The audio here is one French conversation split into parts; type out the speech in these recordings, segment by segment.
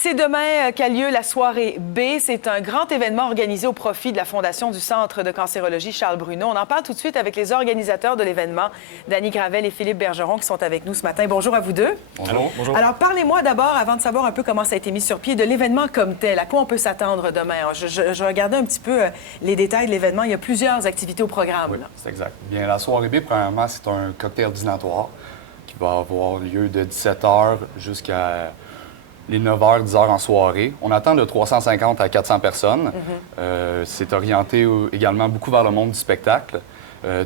C'est demain qu'a lieu la soirée B. C'est un grand événement organisé au profit de la Fondation du Centre de cancérologie Charles-Bruno. On en parle tout de suite avec les organisateurs de l'événement, Dany Gravel et Philippe Bergeron, qui sont avec nous ce matin. Bonjour à vous deux. Bonjour. Bonjour. Alors, parlez-moi d'abord, avant de savoir un peu comment ça a été mis sur pied, de l'événement comme tel. À quoi on peut s'attendre demain? Je regardais un petit peu les détails de l'événement. Il y a plusieurs activités au programme. Oui, c'est exact. Bien, la soirée B, premièrement, c'est un cocktail dînatoire qui va avoir lieu de 17h jusqu'à les 9h, 10h en soirée. On attend de 350 à 400 personnes. C'est orienté également beaucoup vers le monde du spectacle.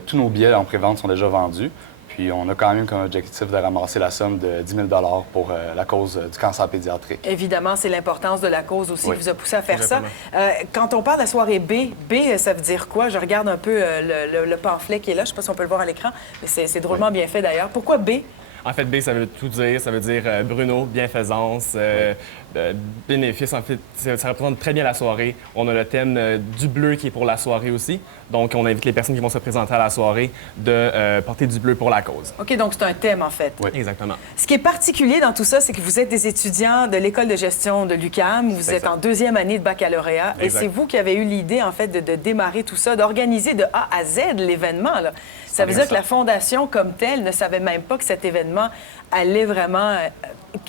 Tous nos billets en pré-vente sont déjà vendus. Puis on a quand même comme objectif de ramasser la somme de 10 000 $ pour la cause du cancer pédiatrique. Évidemment, c'est l'importance de la cause aussi qui vous a poussé à faire exactement. ça. Quand on parle de la soirée B, ça veut dire quoi? Je regarde un peu le pamphlet qui est là. Je ne sais pas si on peut le voir à l'écran, mais c'est drôlement bien fait d'ailleurs. Pourquoi B? En fait, B, ça veut tout dire. Ça veut dire Bruno, bienfaisance, bénéfice. En fait, ça représente très bien la soirée. On a le thème du bleu qui est pour la soirée aussi. Donc, on invite les personnes qui vont se présenter à la soirée de porter du bleu pour la cause. OK, donc c'est un thème, en fait. Oui, exactement. Ce qui est particulier dans tout ça, c'est que vous êtes des étudiants de l'École de gestion de l'UQAM. Vous êtes en deuxième année de baccalauréat. Exact. Et c'est vous qui avez eu l'idée, en fait, de démarrer tout ça, d'organiser de A à Z l'événement, là. Ça veut dire que la Fondation, comme telle, ne savait même pas que cet événement allait vraiment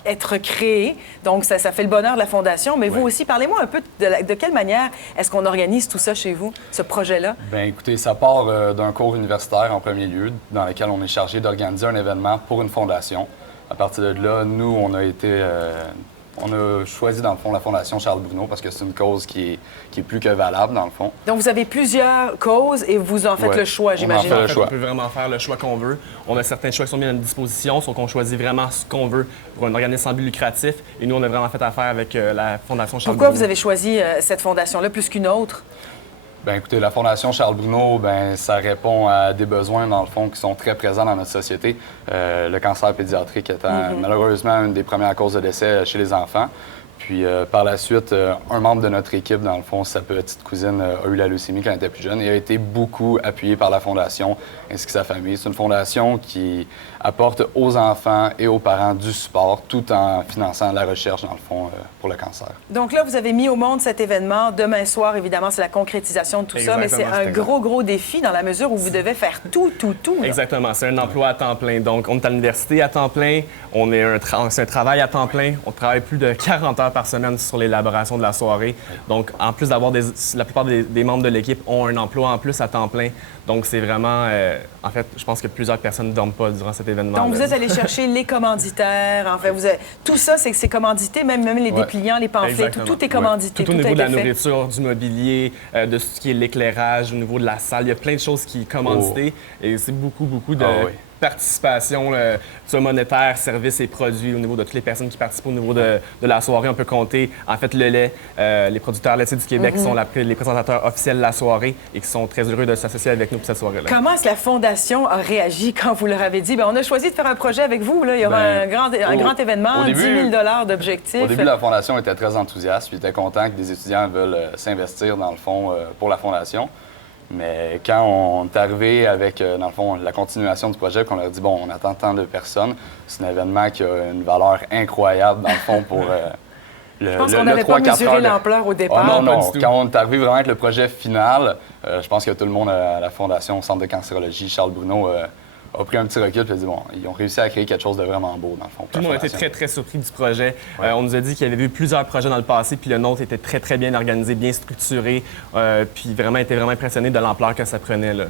être créé. Donc, ça fait le bonheur de la Fondation. Mais vous aussi, parlez-moi un peu de quelle manière est-ce qu'on organise tout ça chez vous, ce projet-là? Bien, écoutez, ça part d'un cours universitaire en premier lieu, dans lequel on est chargé d'organiser un événement pour une fondation. À partir de là, nous, on a choisi, dans le fond, la Fondation Charles-Bruno parce que c'est une cause qui est plus que valable, dans le fond. Donc, vous avez plusieurs causes et vous en faites le choix, j'imagine. On peut vraiment faire le choix qu'on veut. On a certains choix qui sont mis à notre disposition, sauf qu'on choisit vraiment ce qu'on veut pour un organisme sans but lucratif. Et nous, on a vraiment fait affaire avec la Fondation Charles-Bruno. Pourquoi vous avez choisi cette fondation-là plus qu'une autre? Bien, écoutez, la Fondation Charles-Bruno, bien, ça répond à des besoins, dans le fond, qui sont très présents dans notre société. Le cancer pédiatrique étant malheureusement une des premières causes de décès chez les enfants. Puis par la suite, un membre de notre équipe, dans le fond, sa petite cousine a eu la leucémie quand elle était plus jeune et a été beaucoup appuyée par la Fondation ainsi que sa famille. C'est une fondation qui apporte aux enfants et aux parents du support tout en finançant la recherche, dans le fond, pour le cancer. Donc là, vous avez mis au monde cet événement. Demain soir, évidemment, c'est la concrétisation de tout ça, mais c'est un gros défi dans la mesure où vous devez faire tout. Là. Exactement. C'est un emploi à temps plein. Donc, on est à l'université à temps plein. C'est un travail à temps plein. On travaille plus de 40 heures par semaine sur l'élaboration de la soirée. Donc, en plus d'avoir la plupart des membres de l'équipe ont un emploi en plus à temps plein. Donc, c'est vraiment... en fait, je pense que plusieurs personnes ne dorment pas durant cet événement. Donc, vous êtes allé chercher les commanditaires. En fait, tout ça, c'est commandité, même les dépliants, les pamphlets, tout est commandité. Tout au niveau de la nourriture, du mobilier, de ce qui est l'éclairage, au niveau de la salle. Il y a plein de choses qui sont commanditées. Et c'est beaucoup de... participation soit monétaire, services et produits au niveau de toutes les personnes qui participent au niveau de la soirée. On peut compter, en fait, le lait, les producteurs laitiers du Québec qui sont les présentateurs officiels de la soirée et qui sont très heureux de s'associer avec nous pour cette soirée-là. Comment est-ce que la Fondation a réagi quand vous leur avez dit on a choisi de faire un projet avec vous, là. Il y aura un grand événement, 10 000 $ d'objectifs? Au début, la Fondation était très enthousiaste puis était content que des étudiants veulent s'investir, dans le fond, pour la Fondation. Mais quand on est arrivé avec, dans le fond, la continuation du projet, qu'on leur a dit, bon, on attend tant de personnes, c'est un événement qui a une valeur incroyable, dans le fond, pour je pense qu'on n'avait pas mesuré l'ampleur au départ. Non. Quand on est arrivé vraiment avec le projet final, je pense que tout le monde à la Fondation Centre de cancérologie Charles-Bruno a pris un petit recul et a dit, bon, ils ont réussi à créer quelque chose de vraiment beau, dans le fond. Tout le monde a été très surpris du projet. On nous a dit qu'il y avait eu plusieurs projets dans le passé, puis le nôtre était très bien organisé, bien structuré, puis était vraiment impressionné de l'ampleur que ça prenait là,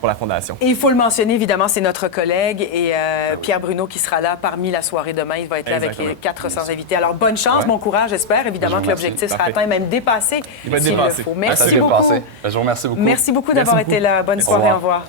pour la Fondation. Et il faut le mentionner, évidemment, c'est notre collègue et Pierre Bruno qui sera là parmi la soirée demain. Il va être là avec les 400 invités. Alors, bonne chance, bon courage, j'espère, évidemment, que l'objectif sera atteint, même dépassé, s'il le faut. Merci beaucoup. Je vous remercie beaucoup. Merci beaucoup d'avoir été là. Bonne soirée, au revoir.